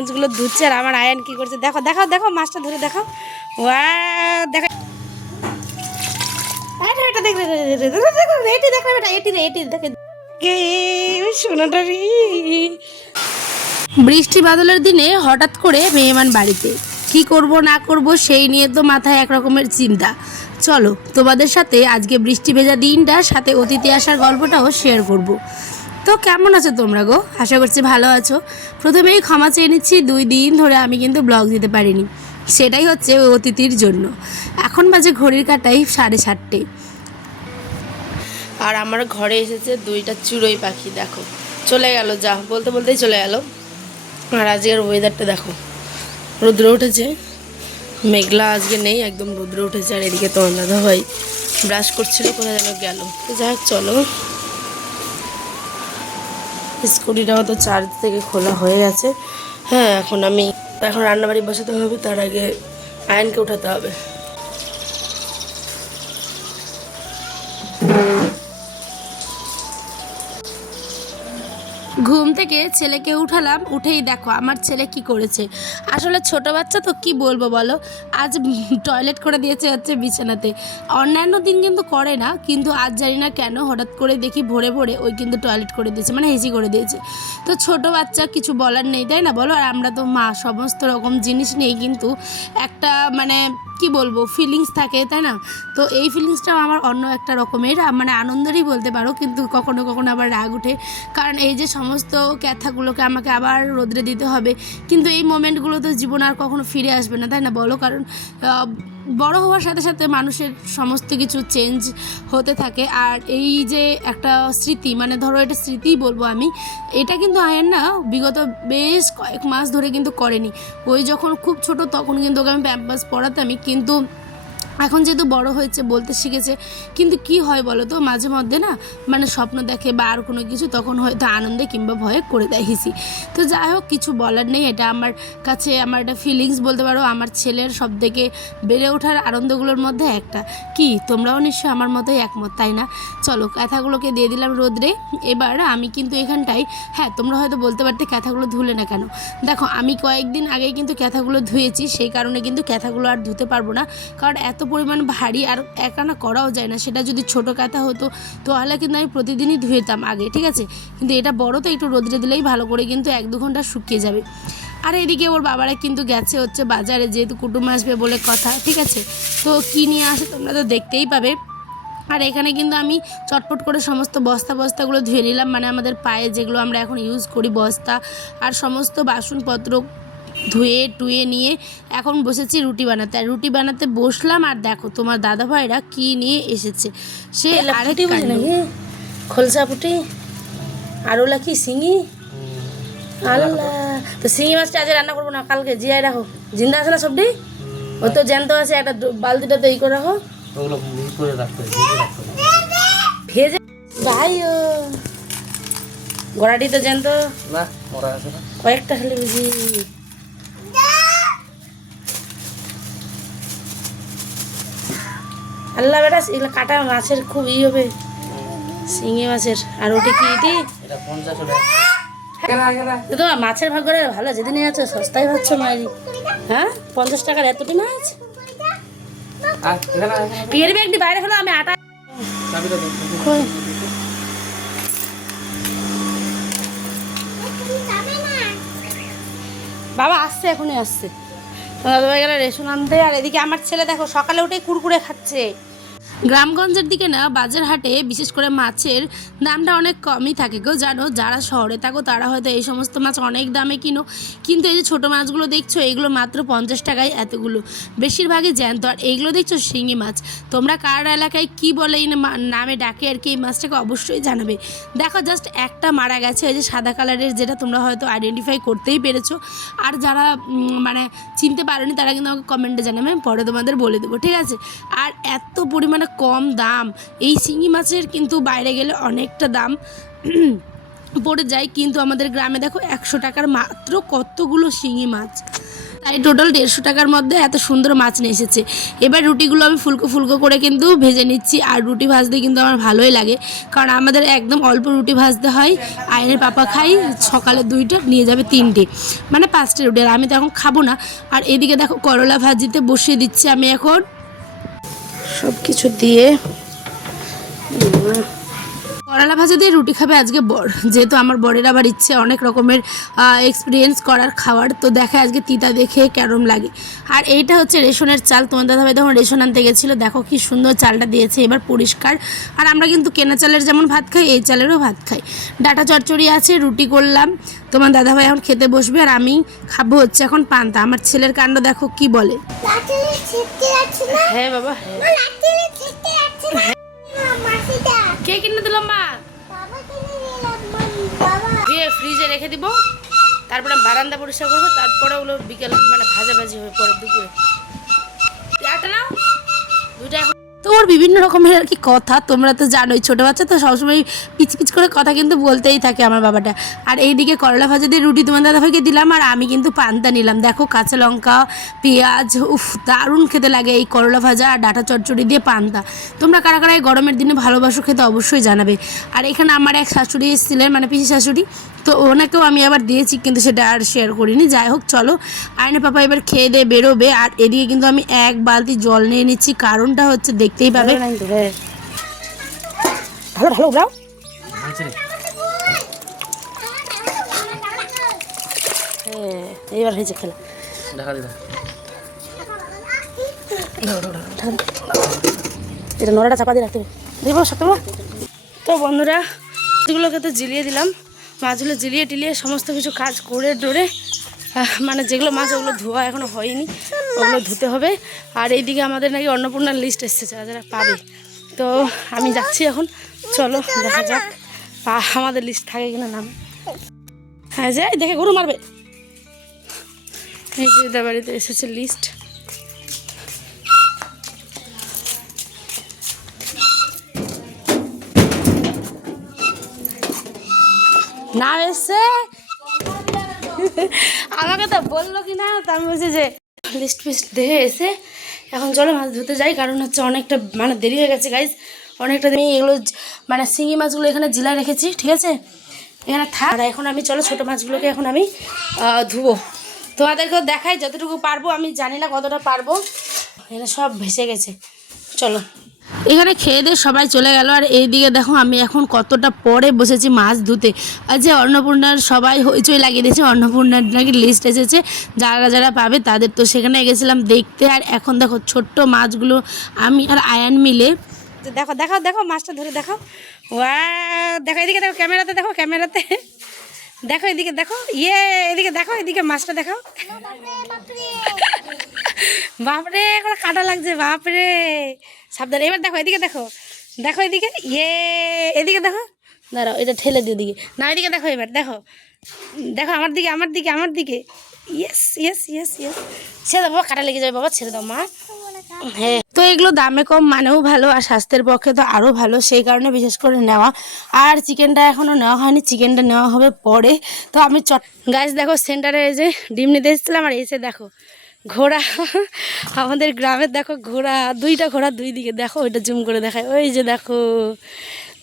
মাছগুলো ধুচ্ছে আর আমার আয়ান কি করছে দেখো দেখো দেখো মাছটা ধরে দেখো ওয়া দেখো এটা দেখ এটি দেখ বেটা এটি রে এটি দেখে সোনাটা রে। বৃষ্টি বাদলের দিনে হঠাৎ করে মেহমান বাড়িতে কি করব না করব সেই নিয়ে তো মাথায় এক রকমের চিন্তা। চলো তোমাদের সাথে আজকে বৃষ্টি ভেজা দিনটা সাথে অতিথি আসার গল্পটাও শেয়ার করব। তো কেমন আছো তোমরা গো? আশা করছি ভালো আছো। প্রথমেই ক্ষমা চেয়ে নিচ্ছি, 2 দিন ধরে আমি কিন্তু ব্লগ দিতে পারিনি, সেটাই হচ্ছে ওই অতিথির জন্য। এখন বাজে ঘড়ির কাঁটায় 7:30। আর আমার ঘরে এসেছে 2টা চড়ুই পাখি, দেখো চলে গেল যা বলতে বলতেই চলে গেল। আর আজকের ওয়েদারটা দেখো, রৌদ্র উঠেছে, মেঘলা আজকে নেই, একদম রৌদ্র উঠেছে। আর এদিকে তোমার দাদা ভাই ব্রাশ করছিল, কোথায় যেন গেল। তো যাই হোক চলো, স্কুটিটাও তো চার্জ থেকে খোলা হয়ে গেছে। হ্যাঁ এখন রান্নাবাড়ি বসাতে হবে, তার আগে আয়নকে উঠাতে হবে। ঘুম থেকে ছেলেকে উঠালাম, উঠেই দেখো আমার ছেলে কি করেছে। আসলে ছোট বাচ্চা তো কি বলবো বলো, আজ টয়লেট করে দিয়েছে হচ্ছে বিছানাতে। অন্যান্য দিন কিন্তু করে না, কিন্তু আজ জানি না কেন হঠাৎ করে দেখি ভোরে ভোরে ওই কিন্তু টয়লেট করে দিয়েছে, মানে হেঁচি করে দিয়েছে। তো ছোট বাচ্চা কিছু বলার নেই, তাই না বলো? আর আমরা তো মা, সমস্ত রকম জিনিস নিয়ে কিন্তু একটা মানে কি বলবো ফিলিংস থাকে, তাই না? তো এই ফিলিংসটাও আমার অন্য একটা রকমের, মানে আনন্দেরই বলতে পারো, কিন্তু কখনো কখনো আবার রাগ উঠে। কারণ এই যে সমস্ত ক্যাথাগুলোকে আমাকে আবার রোদ্রে দিতে হবে, কিন্তু এই মোমেন্টগুলো তো জীবন আর কখনো ফিরে আসবে না, তাই না বলো? কারণ বড় হওয়ার সাথে সাথে মানুষের সমস্ত কিছু চেঞ্জ হতে থাকে। আর এই যে একটা স্মৃতি, মানে ধরো এটা স্মৃতিই বলবো আমি, এটা কিন্তু আয়ের না বিগত বেশ কয়েক মাস ধরে কিন্তু করেনি। ওই যখন খুব ছোট তখন কিন্তু ওকে আমি প্যাম্পাস পরাতামই, কিন্তু এখন যেহেতু বড় হয়েছে বলতে শিখেছে। কিন্তু কি হয় বলো তো, মাঝে মধ্যে না মানে স্বপ্ন দেখে বা আর কোনো কিছু, তখন হয়তো আনন্দে কিংবা ভয়ে করে দেয় হিসি। তো যাই হোক কিছু বলার নেই, এটা আমার কাছে আমার একটা ফিলিংস বলতে পারো। আমার ছেলের সব থেকে বেড়ে ওঠার আনন্দগুলোর মধ্যে একটা। কি তোমরাও নিশ্চয়ই আমার মতোই একমত, তাই না? চলো ক্যাথাগুলোকে দিয়ে দিলাম রোদ্রে। এবার আমি কিন্তু এখানটায়, হ্যাঁ তোমরা হয়তো বলতে পারতে ক্যাথাগুলো ধুলে না কেন। দেখো আমি কয়েকদিন আগেই কিন্তু ক্যাথাগুলো ধুয়েছি, সেই কারণে কিন্তু ক্যাথাগুলো আর ধুতে পারবো না, কারণ এত পরিমাণ ভারী আর একা না করাও যায় না। সেটা যদি ছোটো কাঁথা হতো তাহলে কিন্তু আমি প্রতিদিনই ধুয়েতাম আগে, ঠিক আছে? কিন্তু এটা বড় তো একটু রোদ্রে দিলেই ভালো করে কিন্তু 1-2 ঘন্টা শুকিয়ে যাবে। আর এদিকে ওর বাবারা কিন্তু গেছে হচ্ছে বাজারে, যেহেতু কুটুম আসবে বলে কথা, ঠিক আছে? তো কী নিয়ে আসে তোমরা তো দেখতেই পাবে। আর এখানে কিন্তু আমি চটপট করে সমস্ত বস্তাগুলো ধুয়ে নিলাম, মানে আমাদের পায়ে যেগুলো আমরা এখন ইউজ করি বস্তা, আর সমস্ত বাসনপত্র ধুয়ে টুয়ে নিয়ে এখন বসেছি রুটি বানাতে। আর রুটি বানাতে বসলাম, আর দেখো তোমার দাদা ভাইরা কী নিয়ে এসেছে। সে আরেকটি বুঝি নাকি খোলসা পুটি আর ওলা কি শিঙি। আল্লাহ, তো শিঙি মাছটা আজ রান্না করবো না, কালকে জিয়াই রাখো। জিন্দা আছে না সবটি? ও তো জ্যান্ত আছে, একটা বালতিটা তো করে রাখো, ভেজে ভাই। ও গড়াটি তো জ্যান্ত না, কয়েকটা খালি বুঝি। আল্লাহ বেটা, এগুলো কাটা মাছের খুব হবে, শিঙি মাছের। আর ওটি কি এটি তোমার মাছের ভাগ করে ভালো, যেদিন আছো সস্তায় পাচ্ছ মায়েরই। হ্যাঁ 50 টাকার এতটি মাছ। পিয়ের ব্যাগটি বাইরে ফেলো, আমি আটা বাবা আসছে, এখনই আসছে। দাদা ভাই গেলে রেশন আনতে। আর এদিকে আমার ছেলে দেখো সকালে উঠে কুরকুরে খাচ্ছে। গ্রামগঞ্জের দিকে না বাজার হাটে বিশেষ করে মাছের দামটা অনেক কমই থাকে গো, জানো? যারা শহরে থাকো তারা হয়তো এই সমস্ত মাছ অনেক দামে কিনো, কিন্তু এই যে ছোটো মাছগুলো দেখছো এইগুলো মাত্র 50 টাকায় এতগুলো, বেশিরভাগই জ্যান্ত। আর এইগুলো দেখছো শিঙি মাছ। তোমরা কার এলাকায় কি বলে এই নামে ডাকে আর কি এই মাছটাকে অবশ্যই জানাবে। দেখো জাস্ট একটা মারা গেছে, এই যে সাদা কালারের, যেটা তোমরা হয়তো আইডেন্টিফাই করতেই পেরেছো। আর যারা মানে চিনতে পারোনি তারা কিন্তু আমাকে কমেন্টে জানাবে, আমি পরে তোমাদের বলে দেবো, ঠিক আছে? আর এত পরিমাণে কম দাম এই শিঙি মাছের, কিন্তু বাইরে গেলে অনেকটা দাম পড়ে যায়। কিন্তু আমাদের গ্রামে দেখো 100 টাকার মাত্র কতগুলো শিঙি মাছ। তাই টোটাল 150 টাকার মধ্যে এত সুন্দর মাছ নিয়ে এসেছে। এবার রুটিগুলো আমি ফুলকো ফুলকো করে কিন্তু ভেজে নিচ্ছি। আর রুটি ভাজতে কিন্তু আমার ভালোই লাগে, কারণ আমাদের একদম অল্প রুটি ভাজতে হয়। আয়নের পাপা খাই সকালে 2টা, নিয়ে যাবে 3টে, মানে 5টে রুটি, আর আমি তো এখন খাবো না। আর এদিকে দেখো করলা ভাজিতে বসিয়ে দিচ্ছি আমি এখন সব কিছু দিয়ে। করলা ভাজা দিয়ে রুটি খাবে আজকে বর, যেহেতু আমার বরের আবার ইচ্ছে অনেক রকমের এক্সপিরিয়েন্স করার খাওয়ার, তো দেখে আজকে তিতা দেখে কেরম লাগে। আর এইটা হচ্ছে রেশনের চাল, তোমার দাদাভাই তখন রেশন আনতে গেছিলো, দেখো কি সুন্দর চালটা দিয়েছে, এবার পরিষ্কার। আর আমরা কিন্তু কেনা চালের যেমন ভাত খাই, এই চালেরও ভাত খাই। ডাটা চচ্চড়ি আছে, রুটি করলাম, তোমার দাদাভাই এখন খেতে বসবে, আর আমি খাবো হচ্ছে এখন পান্তা। আমার ছেলের কাণ্ড দেখো কি বলে। হ্যাঁ বাবা, কে কিনে দিল মা? দিয়ে ফ্রিজে রেখে দিব, তারপরে বারান্দা পরিষ্কার করবো, তারপরে ওগুলো বিকেল মানে ভাজাভাজি হয়ে পরে দুপুরে। একটা নাও, 2টা এখন। তো ওর বিভিন্ন রকমের আর কি কথা, তোমরা তো জানোই ছোটো বাচ্চা তো সবসময় পিচ পিচ করে কথা কিন্তু বলতেই থাকে আমার বাবাটা। আর এইদিকে করলা ভাজা দিয়ে রুটি তোমার দাদাভাইকে দিলাম, আর আমি কিন্তু পান্তা নিলাম। দেখো কাঁচা লঙ্কা, পেঁয়াজ, উফ দারুণ খেতে লাগে এই করলা ভাজা আর ডাটা চচ্চড়ি দিয়ে পান্তা। তোমরা কারা কারা এই গরমের দিনে ভালোবাসো খেতে অবশ্যই জানাবে। আর এখানে আমার এক শাশুড়ি এসেছিলেন, মানে পিসি শাশুড়ি, তো ওনাকেও আমি আবার দিয়েছি, কিন্তু সেটা আর শেয়ার করিনি। যাই হোক চলো, আয়নের পাপা এবার খেয়ে দিয়ে বেরোবে। আর এদিকে কিন্তু আমি 1 বালতি জল নিয়ে নিচ্ছি, কারণটা হচ্ছে দেখতেই পাবে। ভালো ভালো দাও, এইবার হয়েছে খেলা। এটা নোড়াটা চাপা দিয়ে রাখতে হবে, দেখবো সত্য। তো বন্ধুরা, এগুলোকে তো জিলিয়ে দিলাম, মাছগুলো জিলিয়ে টিলিয়ে সমস্ত কিছু কাজ করে ডোরে, মানে যেগুলো মাছ ওগুলো ধোয়া এখনও হয়নি, ওগুলো ধুতে হবে। আর এইদিকে আমাদের নাকি অন্নপূর্ণার লিস্ট এসছে যারা যারা পাবে, তো আমি যাচ্ছি এখন, চলো দেখা যাক আমাদের লিস্ট থাকে কিনা নাম। হ্যাঁ যাই দেখে গরু মারবে। এই যে বাড়িতে এসেছে লিস্ট, না এসে আমাকে তো বললো কি না, তা আমি বলছি যে লিস্ট ফিস্ট দেখে এসে এখন চলো মাছ ধুতে যাই, কারণ হচ্ছে অনেকটা মানে দেরি হয়ে গেছে গাইজ, অনেকটা দিন। এগুলো মানে শিঙি মাছগুলো এখানে জিলায় রেখেছি, ঠিক আছে, এখানে থাক। আর এখন আমি চলো ছোটো মাছগুলোকে এখন আমি ধুবো, তোমাদেরকেও দেখাই যতটুকু পারবো। আমি জানি না কতটা পারবো, এখানে সব ভেসে গেছে। চলো, এখানে খেয়ে দিয়ে সবাই চলে গেল। আর এইদিকে দেখো আমি এখন কতটা পরে বসেছি মাছ ধুতে। আর যে অন্নপূর্ণার সবাই হইচই লাগিয়ে দিয়েছে, অন্নপূর্ণার নাকি লিস্ট এসেছে, যারা যারা পাবে তাদের, তো সেখানে গেছিলাম দেখতে। আর এখন দেখো ছোট্ট মাছগুলো আমি আর আয়ান মিলে, দেখো দেখো দেখো মাছটা ধরে দেখো, ওয়া দেখো এদিকে দেখো, ক্যামেরাতে দেখো, ক্যামেরাতে দেখো, এদিকে দেখো, এদিকে দেখো, এদিকে মাছটা দেখো। বাপরে এখন কাটা লাগছে, বাপরে সাবধানে। এবার দেখো এদিকে দেখো, দেখো এদিকে, এদিকে দেখো, দাঁড়াও এটা ঠেলে দিয়ে দিকে না, এদিকে দেখো, এবার দেখো, দেখো আমার দিকে, আমার দিকে, আমার দিকে, ইয়েস ইয়েস ইয়েস ইয়েস। ছেড়ে দাও বাবা, কাটা লেগে যাবে বাবা, ছেড়ে দাও মা। হ্যাঁ, তো এগুলো দামে কম, মানেও ভালো, আর স্বাস্থ্যের পক্ষে তো আরও ভালো, সেই কারণে বিশেষ করে নেওয়া। আর চিকেনটা এখনও নেওয়া হয়নি, চিকেনটা নেওয়া হবে পরে। তো আমি গাছ দেখো সেন্টারে এই যে ডিম নিতে এসেছিলাম, আর এসে দেখো ঘোড়া, আমাদের গ্রামের দেখো ঘোড়া, 2টা ঘোড়া 2 দিকে, দেখো ওইটা জুম করে দেখায়, ওই যে দেখো।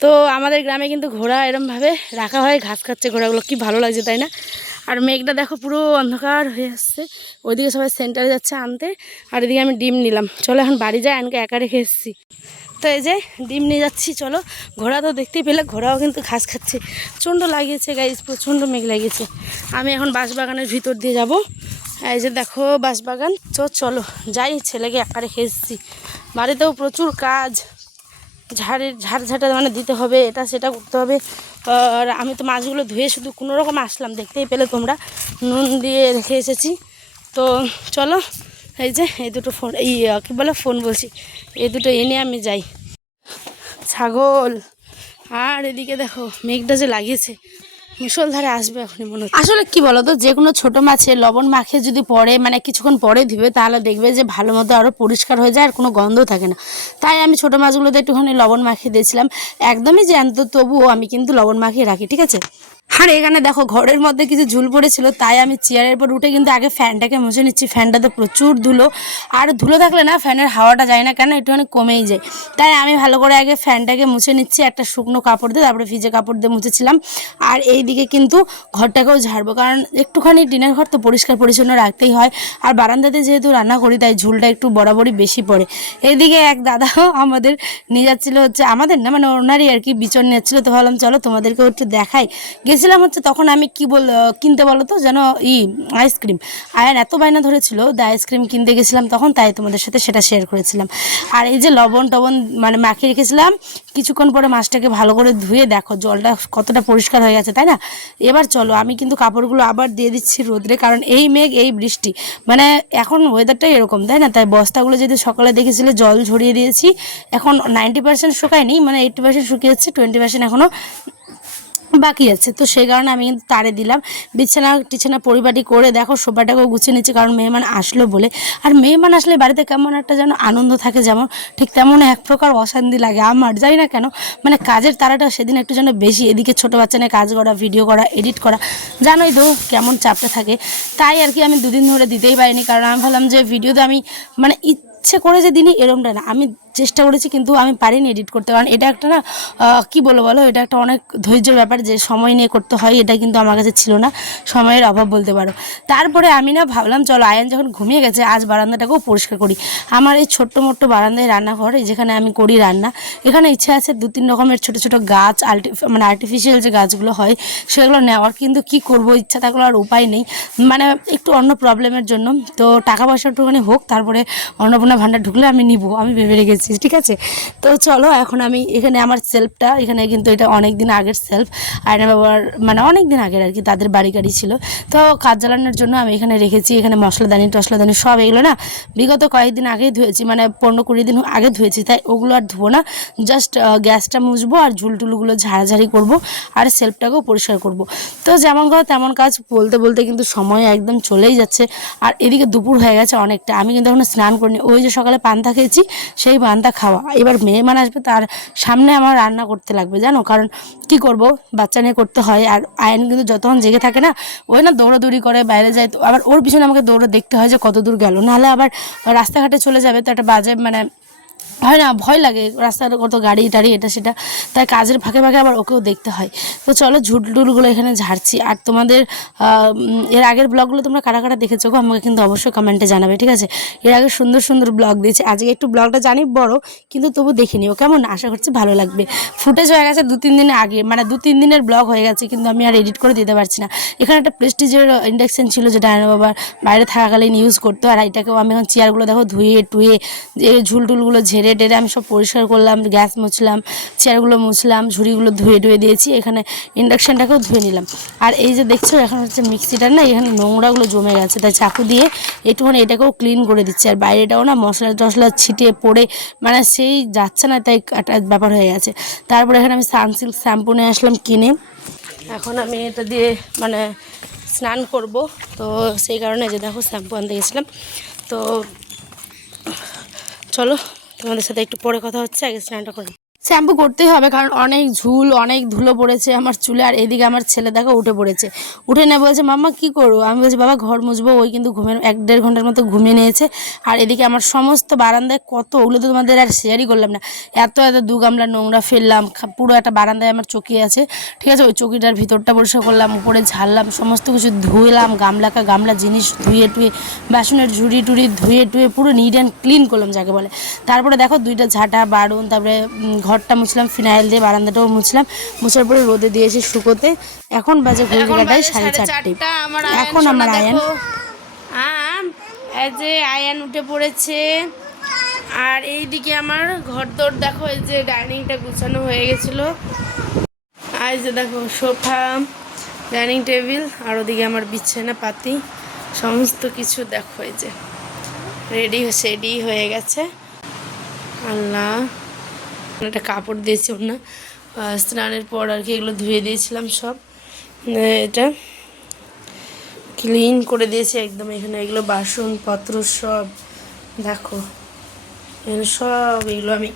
তো আমাদের গ্রামে কিন্তু ঘোড়া এরমভাবে রাখা হয়, ঘাস খাচ্ছে ঘোড়াগুলো, কি ভালো লাগছে তাই না। আর মেঘটা দেখো পুরো অন্ধকার হয়ে আসছে, ওইদিকে সবাই সেন্টারে যাচ্ছে আনতে, আর এদিকে আমি ডিম নিলাম। চলো এখন বাড়ি যাই, আনকে একা রেখে এসেছি, তো এই যে ডিম নিয়ে যাচ্ছি। চলো, ঘোড়া তো দেখতেই পেলে, ঘোড়াও কিন্তু ঘাস খাচ্ছে, প্রচণ্ড লাগিয়েছে গাইজ, প্রচণ্ড মেঘ লাগিয়েছে। আমি এখন বাঁশবাগানের ভিতর দিয়ে যাব, এই যে দেখো বাঁশবাগান। তো চলো যাই, ছেলেকে একা রেখে এসেছি, বাড়িতেও প্রচুর কাজ, ঝাড় মানে দিতে হবে, এটা সেটা করতে হবে। আর আমি তো মাছগুলো ধুয়ে শুধু কোনো রকম আসলাম, দেখতেই পেলে তোমরা, নুন দিয়ে রেখে এসেছি। তো চলো, এই যে এই দুটো ফোন, এই কী বলে ফোন বলছি, এই দুটো এনে আমি যাই। ছাগল, আর এদিকে দেখো মেঘটা যে লাগিয়েছে, মুষলধারে আসবে এখনই মনে হচ্ছে। আসলে কি বলতো, যে কোনো ছোটো মাছে লবণ মাখিয়ে যদি পরে মানে কিছুক্ষণ পরে ধুবে, তাহলে দেখবে যে ভালো মতো আরও পরিষ্কার হয়ে যায়, আর কোনো গন্ধ থাকে না। তাই আমি ছোটো মাছগুলোতে একটুখানি লবণ মাখিয়ে দিয়েছিলাম, একদমই জ্যান্ত, তবুও আমি কিন্তু লবণ মাখিয়ে রাখি, ঠিক আছে। আর এখানে দেখো ঘরের মধ্যে কিছু ঝুল পড়েছিল, তাই আমি চেয়ারের পর উঠে কিন্তু আগে ফ্যানটাকে মুছে নিচ্ছি। ফ্যানটাতে প্রচুর ধুলো, আর ধুলো থাকলে না ফ্যানের হাওয়াটা যায় না কেন, একটুখানি কমেই যায়। তাই আমি ভালো করে আগে ফ্যানটাকে মুছে নিচ্ছি একটা শুকনো কাপড় দিয়ে, তারপরে ভিজে কাপড় দিয়ে মুছেছিলাম। আর এই দিকে কিন্তু ঘরটাকেও ঝাড়বো, কারণ একটুখানি টিনের ঘর তো পরিষ্কার পরিচ্ছন্ন রাখতেই হয়। আর বারান্দাতে যেহেতু রান্না করি তাই ঝুলটা একটু বরাবরই বেশি পড়ে। এইদিকে এক দাদাও আমাদের নিয়ে যাচ্ছিলো, হচ্ছে আমাদের না মানে ওনারই আর কি বিচন নিচ্ছিলো। তো ভাবলাম চলো তোমাদেরকেও একটু দেখাই। গেছিলাম হচ্ছে তখন আমি কি কিনতে বলো তো যেন আইসক্রিম। আয়ান এত বায়না ধরেছিল আইসক্রিম কিনতে গেছিলাম তখন, তাই তোমাদের সাথে সেটা শেয়ার করেছিলাম। আর এই যে লবণ টবণ মানে মাখিয়ে রেখেছিলাম, কিছুক্ষণ পরে মাছটাকে ভালো করে ধুয়ে দেখো জলটা কতটা পরিষ্কার হয়ে গেছে, তাই না? এবার চলো আমি কিন্তু কাপড়গুলো আবার দিয়ে দিচ্ছি রোদ্রে, কারণ এই মেঘ এই বৃষ্টি মানে এখন ওয়েদারটাই এরকম, তাই না? তাই বস্তাগুলো যদি সকালে দেখেছিলে জল ঝরিয়ে দিয়েছি, এখন 90% শুকায়নি, মানে 80% শুকিয়েছে, 20% এখনও বাকি আছে। তো সেই কারণে আমি কিন্তু তারে দিলাম, বিছানা টিছানা পরিপাটি করে দেখো সোফাটাকেও গুছিয়ে নিচ্ছি, কারণ মেহমান আসলো বলে। আর মেহমান আসলে বাড়িতে কেমন একটা যেন আনন্দ থাকে, যেমন ঠিক তেমন এক প্রকার অশান্তি লাগে আমার, জানি না কেন। মানে কাজের তাড়াটা সেদিন একটু যেন বেশি, এদিকে ছোটো বাচ্চা নিয়ে কাজ করা, ভিডিও করা, এডিট করা, জানোই তো কেমন চাপটা থাকে। তাই আর কি আমি দুদিন ধরে দিতেই পারিনি, কারণ আমি ভাবলাম যে ভিডিওতে আমি মানে ইচ্ছে করে যে দিনই এরমটা না, আমি চেষ্টা করেছি কিন্তু আমি পারিনি এডিট করতে, কারণ এটা একটা না কী বলো এটা একটা অনেক ধৈর্যের ব্যাপার, যে সময় নিয়ে করতে হয়, এটা কিন্তু আমার কাছে ছিল না, সময়ের অভাব বলতে পারো। তারপরে আমি না ভাবলাম চলো আয়ান যখন ঘুমিয়ে গেছে আজ বারান্দাটাকেও পরিষ্কার করি। আমার এই ছোট্ট মোট্ট বারান্দায় রান্নাঘর, যেখানে আমি করি রান্না, এখানে ইচ্ছা আছে 2-3 রকমের ছোটো ছোটো গাছ, মানে আর্টিফিশিয়াল যে গাছগুলো হয় সেগুলো নেওয়ার, কিন্তু কি করব, ইচ্ছা থাকলো আর উপায় নেই, মানে একটু অন্য প্রবলেমের জন্য। তো টাকা পয়সা একটুখানি হোক, তারপরে অন্নপূর্ণা ভাণ্ডার ঢুকলে আমি নিব, আমি ভেবে রেখেছি, ঠিক আছে? তো চলো এখন আমি এখানে আমার সেলফটা, এখানে কিন্তু এটা অনেক দিন আগের সেলফ, আয়না বাবার মানে অনেক দিন আগের আর কি, তাদের বাড়ি গাড়ি ছিল, তো কাজ জ্বালানোর জন্য আমি এখানে রেখেছি। এখানে মশলাদানি টশলাদানি সব এগুলো না বিগত কয়েকদিন আগেই ধুয়েছি, মানে 15-20 দিন আগে ধুয়েছি, তাই ওগুলো আর ধুবো না, জাস্ট গ্যাসটা মুছবো আর ঝুলটুলুগুলো ঝাড়াঝাড়ি করব আর সেলফটাকেও পরিষ্কার করব। তো যেমন কথা তেমন কাজ, বলতে বলতে কিন্তু সময় একদম চলেই যাচ্ছে। আর এদিকে দুপুর হয়ে গেছে অনেকটা, আমি কিন্তু এখনো স্নান করিনি, ওই যে সকালে পান্তা খেয়েছি সেই পান্তা খাওয়া, এবার মেহমান আসবে তার সামনে আমার রান্না করতে লাগবে, জানো, কারণ কি করব, বাচ্চা নিয়ে করতে হয়। আর আয়ন কিন্তু যতক্ষণ জেগে থাকে না, ওই না দৌড়াদৌড়ি করে বাইরে যায়, তো আবার ওর পিছনে আমাকে দৌড়ে দেখতে হয় যে কত দূর গেল, নাহলে আবার রাস্তাঘাটে চলে যাবে, তো একটা বাজে মানে হয় না, ভয় লাগে, রাস্তার কত গাড়ি টাড়ি এটা সেটা, তাই কাজের ফাঁকে ফাঁকে আবার ওকেও দেখতে হয়। তো চলো ঝুলটুলগুলো এখানে ঝাড়ছি। আর তোমাদের এর আগের ব্লগগুলো তোমরা কারা কারা দেখেছো গো, আমাকে কিন্তু অবশ্যই কমেন্টে জানাবে, ঠিক আছে? এর আগে সুন্দর সুন্দর ব্লগ দিয়েছি, আজকে একটু ব্লগটা জানি বড়, কিন্তু তবু দেখে নিও কেমন, আশা করছি ভালো লাগবে। ফুটেজ হয়ে গেছে 2-3 দিন আগে, মানে 2-3 দিনের ব্লগ হয়ে গেছে, কিন্তু আমি আর এডিট করে দিতে পারছি না। এখানে একটা প্রেস্টিজের ইন্ডাকশন ছিল, যেটা আয়না বাবার বাইরে থাকাকালীন ইউজ করতো, আর এটাকেও আমি এখন চেয়ারগুলো দেখো ধুয়ে টুয়ে যে ঝুলটুলগুলো ঝেড়ে টেরে আমি সব পরিষ্কার করলাম, গ্যাস মুছলাম, চেয়ারগুলো মুছলাম, ঝুড়িগুলো ধুয়ে ধুয়ে দিয়েছি, এখানে ইন্ডাকশানটাকেও ধুয়ে নিলাম। আর এই যে দেখছো এখন হচ্ছে মিক্সিটার না এখানে নোংরাগুলো জমে গেছে, তাই চাকু দিয়ে একটুখানি এটাকেও ক্লিন করে দিচ্ছি। আর বাইরেটাও না মশলা টশলা ছিটিয়ে পড়ে মানে সেই যাচ্ছে না, তাই একটা ব্যাপার হয়ে গেছে। তারপরে এখানে আমি সানসিল্ক শ্যাম্পু নিয়ে আসলাম কিনে, এখন আমি এটা দিয়ে মানে স্নান করব। তো সেই কারণে যে দেখো শ্যাম্পু আনতে গেছিলাম। তো চলো তোমাদের সাথে একটু পরে কথা হচ্ছে, আগে স্নানটা করে শ্যাম্পু করতেই হবে, কারণ অনেক ঝুল অনেক ধুলো পড়েছে আমার চুলে। আর এদিকে আমার ছেলে দেখো উঠে পড়েছে, উঠে না বলছে মাম্মা কি করবো, আমি বলছি বাবা ঘর মুছবো, ওই কিন্তু ঘুমের 1-1.5 ঘন্টার মতো ঘুমিয়ে নিয়েছে। আর এদিকে আমার সমস্ত বারান্দায় কত, ওগুলো তো তোমাদের আর শেয়ারই করলাম না, এত এত 2 গামলা নোংরা ফেললাম, পুরো একটা বারান্দায় আমার চকি আছে, ঠিক আছে? ওই চকিটার ভিতরটা পরিষ্কার করলাম, উপরে ঝাড়লাম, সমস্ত কিছু ধুইলাম, গামলা জিনিস ধুয়ে টুয়ে, বাসনের ঝুড়ি টুড়ি ধুয়ে টুয়ে পুরো নিট অ্যান্ড ক্লিন করলাম যাকে বলে। তারপরে দেখো 2টা ঝাঁটা বারুন, তারপরে ঘরটা মুছলাম ফিনাইল দিয়ে, বারান্দাটাও মুছলাম, মুছার পরে রোদে দিয়েছি শুকোতে। এখন বাজে ঘড়িঘাটায় 4:30। এখন আমার আয়ান এই যে আয়ান উঠে পড়েছে। আর এই দিকে আমার ঘর দোর দেখো, এই যে ডাইনিংটা গুছানো হয়ে গেছিলো, আর এই যে দেখো সোফা, ডাইনিং টেবিল, আর ওদিকে আমার বিছানা পাতি সমস্ত কিছু দেখো এই যে রেডি হয়ে গেছে। আল্লাহ, একটা কাপড় দিয়েছি ওর না স্নানের পর আর কি, এগুলো ধুয়ে দিয়েছিলাম সব, এটা ক্লিন করে দিয়েছি একদম। এখানে এগুলো বাসনপত্র সব দেখো, এখানে সব এগুলো আমি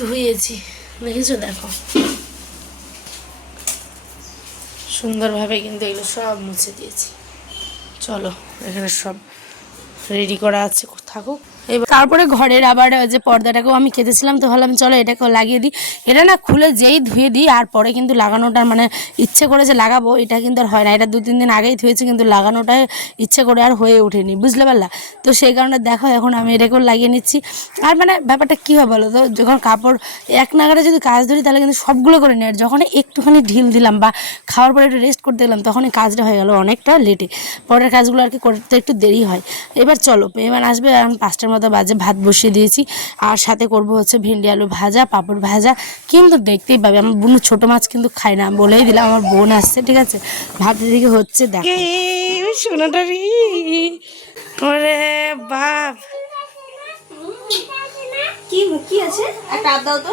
ধুয়েছি, দেখেছো? দেখো সুন্দরভাবে কিন্তু এগুলো সব মুছে দিয়েছি। চলো এখানে সব রেডি করা আছে, থাকুক। এবার তারপরে ঘরের আবার যে পর্দাটাকেও আমি কেটেছিলাম, তো ভাবলাম চলো এটাকেও লাগিয়ে দিই। এটা না খুলে যেই ধুয়ে দিই আর পরে কিন্তু লাগানোটার মানে ইচ্ছে করে যে লাগাবো এটা কিন্তু আর হয় না। এটা 2-3 দিন আগেই ধুয়েছি, কিন্তু লাগানোটা ইচ্ছে করে আর হয়ে ওঠেনি, বুঝলে পারলা? তো সেই কারণে দেখো এখন আমি এটাকেও লাগিয়ে নিচ্ছি। আর মানে ব্যাপারটা কী হয় বলো তো, যখন কাপড় এক নাগারে যদি কাজ ধরি তাহলে কিন্তু সবগুলো করে নেয়, আর যখন একটুখানি ঢিল দিলাম বা খাওয়ার পরে একটু রেস্ট করতে গেলাম তখনই কাজটা হয়ে গেল অনেকটা লেটে। পরের কাজগুলো আর কি করতে একটু দেরি হয়। এবার চলো মেহমান আসবে, এখন 5টার মতো বাজে, ভাত বসিয়ে দিয়েছি। আর সাথে করব হচ্ছে ভেন্ডি আলু ভাজা, পাঁপড় ভাজা। কিন্তু দেখতেই পাবে আমার বোন ছোটো মাছ কিন্তু খায় না, বলেই দিলাম আমার বোন আসছে, ঠিক আছে? ভাত দিকে হচ্ছে, দেখো সোনাটা রে, ওরে বাপ, কি আছে একটা হাত দাও তো।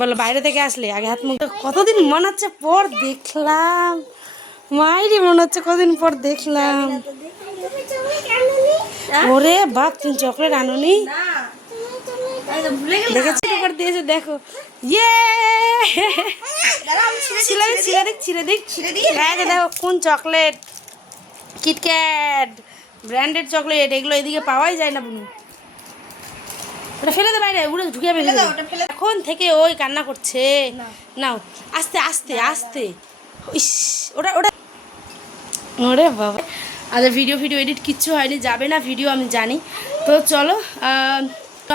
বলো বাইরে থেকে আসলে আগে হাত মুখ, কতদিন মনে হচ্ছে পর দেখলাম, মায়েরই মনে হচ্ছে কতদিন পর দেখলাম। ওরে বাপ, তুমি চকলেট আনোনি? দেখেছি করে দিয়েছে, দেখো। ইয়ে দেখো কোন চকলেট, কিটক্যাট ব্র্যান্ডেড চকলেট, এগুলো এদিকে পাওয়াই যায় না বুনু। ওটা ফেলে দে বাইরে, উড়ে ঢুকে এখন থেকে ওই কান্না করছে। নাও আস্তে আস্তে আস্তে, ইস ওটা ওটা, ওরে বাবা। আচ্ছা ভিডিও এডিট কিচ্ছু হয়নি, যাবে না ভিডিও আমি জানি। তো চলো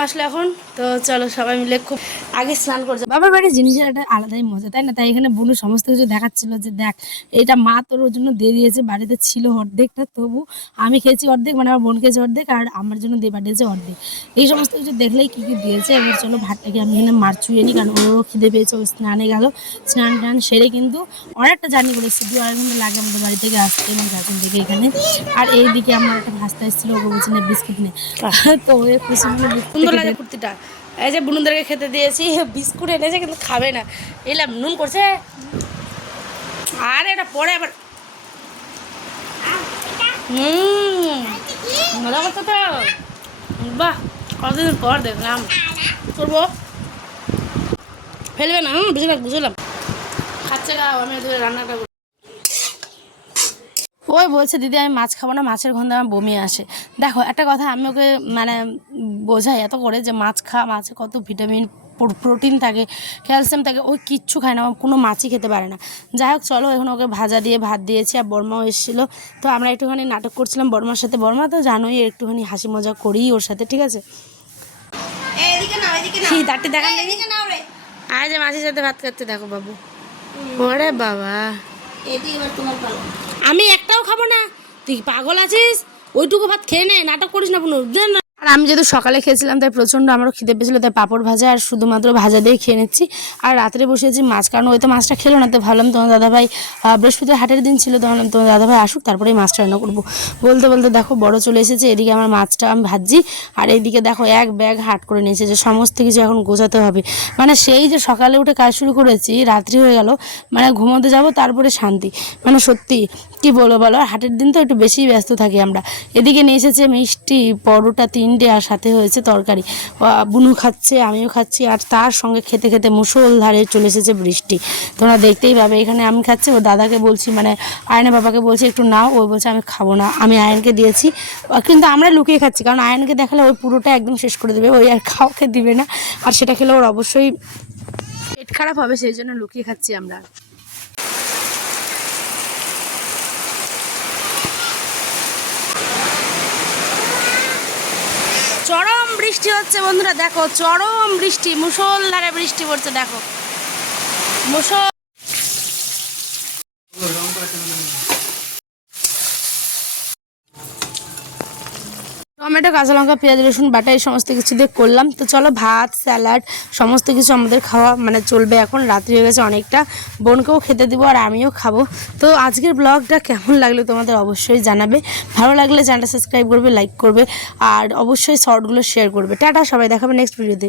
আসলে এখন, তো চলো সবাই মিলে খুব আগে স্নান করছে। বাবার বাড়ির জিনিসের একটা আলাদাই মজা, তাই না? তাই এখানে বোনু সমস্ত কিছু দেখাচ্ছিল যে দেখ এটা মা তোর ওর জন্য দিয়ে দিয়েছে, বাড়িতে ছিল অর্ধেকটা, তবু আমি খেয়েছি অর্ধেক, মানে আমার বোন খেয়েছে অর্ধেক, আর আমার জন্য দিয়ে পাঠিয়েছে অর্ধেক। এই সমস্ত কিছু দেখলেই কী কী দিয়েছে। এবার চলো ভাতটাকে আমি এখানে মার চুয়ে নিই, কারণ ওরও খিদে পেয়েছে, ও স্নানে গেল, স্নান টান সেরে কিন্তু অনেকটা জার্নি করেছি, 2-2.5 ঘন্টা লাগে আমাদের বাড়ি থেকে আসতে এবং গাছের থেকে এখানে। আর এইদিকে আমার একটা ভাস্তা এসেছিলো, ওকে বলছি না বিস্কুট নেই, তো ও খুশি মনে সুন্দর লাগে কুর্তিটা। এই যে বুনুদেরকে খেতে দিয়েছি, বিস্কুট এনেছে কিন্তু খাবে না, এলাম নুন করছে। আর এটা পরে আবার মজা করতো তো, বাহ কতদিন পর দেখলাম। করবো ফেলবে না, বুঝলাম খাচ্ছে খাও, আমি রান্নাটা। ওই বলছে দিদি আমি মাছ খাবো না, মাছের গন্ধে আমার বমি আসে। দেখো একটা কথা আমি ওকে মানে বোঝাই এত করে যে মাছ খা, মাছে কত ভিটামিন প্রোটিন থাকে, ক্যালসিয়াম থাকে, ওই কিচ্ছু খায় না, কোনো মাছই খেতে পারে না। যাই হোক চলো এখন ওকে ভাজা দিয়ে ভাত দিয়েছি, আর বর্মাও এসেছিলো, তো আমরা একটুখানি নাটক করছিলাম বর্মার সাথে। বর্মা তো জানোই একটুখানি হাসি মজা করি ওর সাথে, ঠিক আছে? দাঁড়টি দেখান দেখি, আর যে মাছের সাথে ভাত খাচ্ছে দেখো বাবু, ওরে বাবা। আমি একটাও খাবো না, তুই পাগল আছিস? ওইটুকু ভাত খেয়ে নে, নাটক করিস না কোনো। আর আমি যেহেতু সকালে খেয়েছিলাম তাই প্রচণ্ড আমারও খিদে পেয়েছিলো, তাই পাঁপড় ভাজা আর শুধুমাত্র ভাজা দিয়ে খেয়ে নিচ্ছি। আর রাত্রে বসেছি মাছ, কারণ ওই তো মাছটা খেলো না, তো ভাবলাম তোমার দাদাভাই বৃহস্পতিবার হাটের দিন ছিল, তো ভাবলাম তোমার দাদাভাই আসুক তারপরে মাছটা রান্না করবো। বলতে বলতে দেখো বড় চলে এসেছে, এদিকে আমার মাছটা আমি ভাজছি, আর এইদিকে দেখো এক ব্যাগ হাট করে নিয়েছে, যে সমস্ত কিছু এখন গোছাতে হবে। মানে সেই যে সকালে উঠে কাজ শুরু করেছি, রাত্রি হয়ে গেল, মানে ঘুমোতে যাব তারপরে শান্তি, মানে সত্যি কি বলো বলো। আর হাটের দিন তো একটু বেশি ব্যস্ত থাকি আমরা। এদিকে নিয়ে এসেছে মিষ্টি, পরোটা 3টে, আর সাথে হয়েছে তরকারি। বুনু খাচ্ছে, আমিও খাচ্ছি, আর তার সঙ্গে খেতে খেতে মুষলধারে চলে এসেছে বৃষ্টি, তোমরা দেখতেই পাবে। এখানে আমি খাচ্ছি, ও দাদাকে বলছি, মানে আয়নের বাবাকে বলছি একটু নাও, ওই বলছে আমি খাবো না, আমি আয়নকে দিয়েছি, কিন্তু আমরা লুকিয়ে খাচ্ছি, কারণ আয়নকে দেখালে ওই পুরোটা একদম শেষ করে দেবে, ওই আর খাওয়াকে দিবে না, আর সেটা খেলে ওর অবশ্যই পেট খারাপ হবে, সেই জন্য লুকিয়ে খাচ্ছি আমরা। চরম বৃষ্টি হচ্ছে বন্ধুরা, দেখো চরম বৃষ্টি, মুষলধারে বৃষ্টি পড়ছে, দেখো মুষল। টমেটো, কাঁচা লঙ্কা, পেঁয়াজ, রসুন বাটা এই সমস্ত কিছু দিয়ে করলাম। তো চলো ভাত, স্যালাড সমস্ত কিছু আমাদের খাওয়া মানে চলবে, এখন রাত্রি হয়ে গেছে অনেকটা, বোনকেও খেতে দিব আর আমিও খাবো। তো আজকের ব্লগটা কেমন লাগলো তোমাদের অবশ্যই জানাবে, ভালো লাগলে চ্যানেলটা সাবস্ক্রাইব করবে, লাইক করবে, আর অবশ্যই শর্টগুলো শেয়ার করবে। টাটা, সবাই দেখাবে নেক্সট ভিডিওতে।